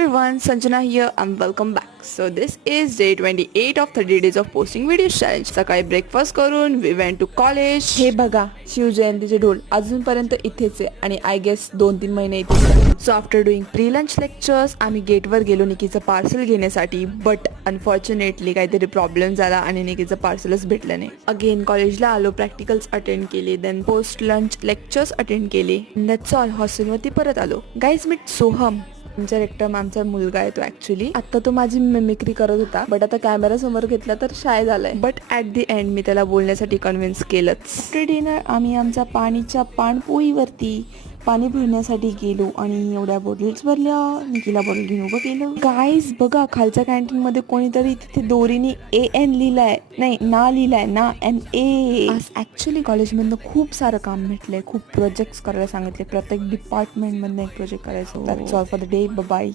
everyone, Sanjana here and welcome back. So this is day 28 of 30 days of posting videos challenge. सकाळी breakfast करून we went to college. हे बघा शिवजयंतीचे ढोल अजूनपर्यंत इथेच आहे आणि आय गेस 2-3 महिने इथेच. So after doing pre lunch lectures आम्ही गेटवर गेलो निकीचं पार्सल घेण्यासाठी, बट अनफॉर्च्युनेटली काहीतरी प्रॉब्लेम झाला आणि निकीचं पार्सलच भेटलं नाही. अगेन कॉलेजला आलो, प्रॅक्टिकल्स अटेंड केले, then post lunch lectures attend केले, दॅट्स ऑल. हॉस्टेलवरती परत आलो. गाईज मीट सोहम, आमच्या रेक्टर मॅमचा मुलगा आहे तो. ऍक्च्युली आता तो माझी मिमिक्री करत होता, बट आता कॅमेरा समोर घेतला तर शाय झालाय. But at the and me त्याला बोलण्यासाठी कन्व्हिन्स केलंच. आफ्टर डिनर आम्ही आमच्या पाणीच्या पाणपोईवरती पाणी भरण्यासाठी गेलो आणि एवढ्या बॉटल्स भरल्या. निकीला बॉटल घेऊन उभं केलं. गाईज बघा, खालच्या कॅन्टीन मध्ये कोणीतरी तिथे दोरीने AN लिहिलाय, नाही ना लिहिलाय, ना NA. ऍक्च्युली कॉलेजमधनं खूप सारं काम भेटलंय, खूप प्रोजेक्ट्स करायला सांगितले. प्रत्येक डिपार्टमेंट मधनं एक प्रोजेक्ट करायचं. That's all for the day. Bye.